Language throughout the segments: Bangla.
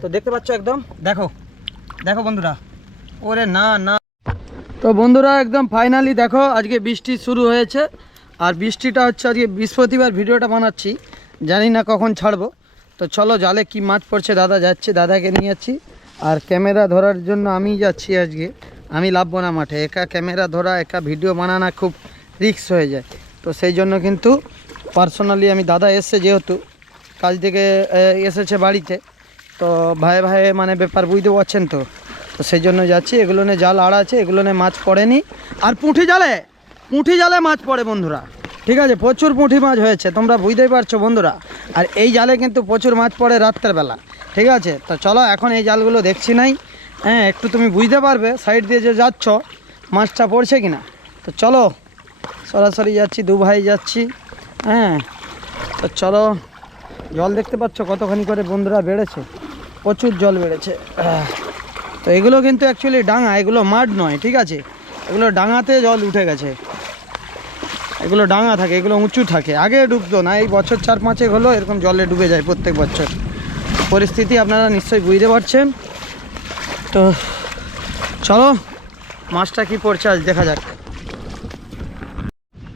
তো দেখতে পাচ্ছ একদম দেখো দেখো বন্ধুরা, ওরে না না। তো বন্ধুরা একদম ফাইনালি দেখো আজকে বৃষ্টি শুরু হয়েছে। আর বৃষ্টিটা হচ্ছে আজকে বৃহস্পতিবার, ভিডিওটা বানাচ্ছি, জানি না কখন ছাড়বো। তো চলো জালে কি মাছ পড়ছে, দাদা যাচ্ছে, দাদাকে নিয়ে যাচ্ছি। আর ক্যামেরা ধরার জন্য আমি যাচ্ছি আজকে, আমি লাভবো না মাঠে, একা ক্যামেরা ধরা একা ভিডিও বানানো খুব রিস্ক হয়ে যায়। তো সেই জন্য কিন্তু পার্সোনালি আমি, দাদা এসছে যেহেতু কাজ থেকে এসেছে বাড়িতে, তো ভাই ভাই মানে ব্যাপার বুঝতে পারছেন তো, তো সেই জন্য যাচ্ছি। এগুলো নিয়ে জাল আড়া আছে, এগুলো নিয়ে মাছ পড়েনি। আর পুঁঠি জালে মাছ পড়ে বন্ধুরা, ঠিক আছে, প্রচুর পুঁটি মাছ হয়েছে, তোমরা বুঝতেই পারছো বন্ধুরা। আর এই জালে কিন্তু প্রচুর মাছ পড়ে রাত্রের বেলা, ঠিক আছে। তো চলো এখন এই জালগুলো দেখছি নাই, হ্যাঁ একটু তুমি বুঝতে পারবে সাইড দিয়ে যে যাচ্ছ মাছটা পড়ছে কিনা। তো চলো সরাসরি যাচ্ছি, দু ভাই যাচ্ছি, হ্যাঁ। তো চলো, জল দেখতে পাচ্ছ কতখানি করে বন্ধুরা বেড়েছে, প্রচুর জল বেড়েছে। তো এগুলো কিন্তু অ্যাকচুয়ালি ডাঙা, এগুলো মাঠ নয়, ঠিক আছে, এগুলো ডাঙাতে জল উঠে গেছে, এগুলো ডাঙা থাকে, এগুলো উঁচু থাকে, আগে ডুবতো না, এই বছর 4-5 হলো এরকম জলে ডুবে যায় প্রত্যেক বছর। পরিস্থিতি আপনারা নিশ্চয়ই বুঝতে পারছেন। তো চলো মাছটা কি পড়ছে আজ দেখা যাক।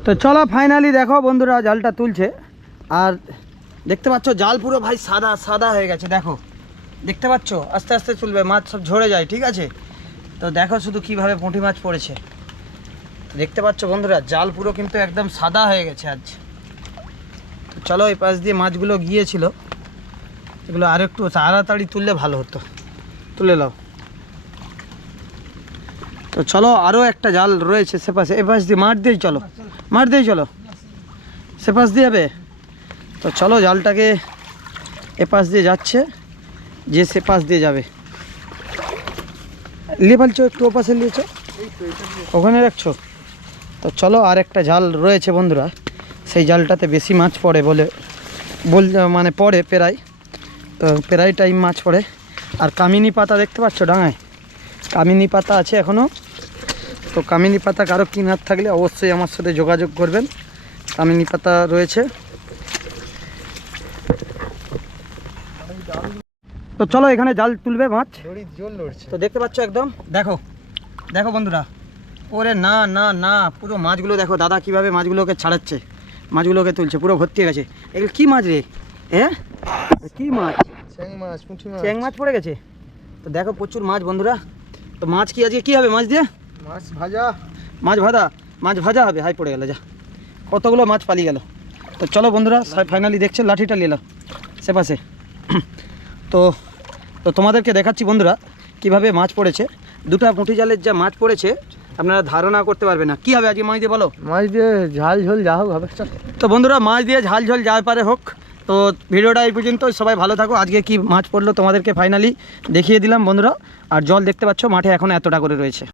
তো চলো ফাইনালি দেখো বন্ধুরা জালটা তুলছে। আর দেখতে পাচ্ছ জাল পুরো ভাই সাদা সাদা হয়ে গেছে, দেখো দেখতে পাচ্ছ, আস্তে আস্তে তুলবে, মাছ সব ঝরে যায়, ঠিক আছে। তো দেখো শুধু কিভাবে পুঁটি মাছ পড়েছে, দেখতে পাচ্ছ বন্ধুরা জাল পুরো কিন্তু একদম সাদা হয়ে গেছে আজ। তো চলো এই পাশ দিয়ে মাছগুলো গিয়েছিল, এগুলো আর একটু তাড়াতাড়ি তুললে ভালো হতো, তুলে নাও। তো চলো আরও একটা জাল রয়েছে সে পাশে, এ পাশ দিয়ে মাঠ দিয়েই চলো, মাঠ দিয়েই চলো, সে পাশ দিয়ে যাবে। তো চলো জালটাকে এ পাশ দিয়ে যাচ্ছে, যে সে পাশ দিয়ে যাবে, নিয়ে ফেলছো একটু, ও পাশে নিয়েছো, ওখানে রাখছো। তো চলো আর একটা জাল রয়েছে বন্ধুরা, সেই জালটাতে বেশি মাছ পড়ে মানে পড়ে প্রায়, তো প্রায় টাইম মাছ পড়ে। আর কামিনী পাতা দেখতে পাচ্ছ ডাঙায়, কামিনী পাতা আছে এখনও। তো কামিনী পাতা কারো কিনার থাকলে অবশ্যই আমার সাথে যোগাযোগ করবেন, কামিনী পাতা রয়েছে। তো চলো এখানে জাল তুলবে মাছ, তো দেখতে পাচ্ছ একদম দেখো দেখো বন্ধুরা, ওরে না না না, পুরো মাছগুলো দেখো দাদা কিভাবে মাছগুলোকে ছাড়াচ্ছে, মাছগুলোকে তুলছে, পুরো ভর্তি হয়ে গেছে। এগুলো কি মাছ রে, হ্যাঁ কি মাছ? চ্যাং মাছ পড়ে গেছে। তো দেখো প্রচুর মাছ বন্ধুরা। তো মাছ কি আজকে কী হবে, মাছ দিয়ে মাছ ভাজা হবে। হাই পড়ে গেল, যা কতগুলো মাছ পালিয়ে গেল। তো চলো বন্ধুরা ফাইনালি দেখছে লাঠিটা নিলাম সে পাশে। তো তো তোমাদেরকে দেখাচ্ছি বন্ধুরা কিভাবে মাছ পড়েছে, দুটা পুঁটি জালের যা মাছ পড়েছে আপনারা ধারণা করতে পারবে না। কি হবে আজকে মাছ দিয়ে বলো? মাছ দিয়ে ঝাল ঝোল যা হোক হবে। তো বন্ধুরা মাছ দিয়ে ঝাল ঝোল যা পারে হোক। তো ভিডিওটা এই পর্যন্ত, সবাই ভালো থাকো। আজকে কি মাছ পড়লো তোমাদেরকে ফাইনালি দেখিয়ে দিলাম বন্ধুরা। আর জল দেখতে পাচ্ছ মাঠে এখন এতটা করে রয়েছে।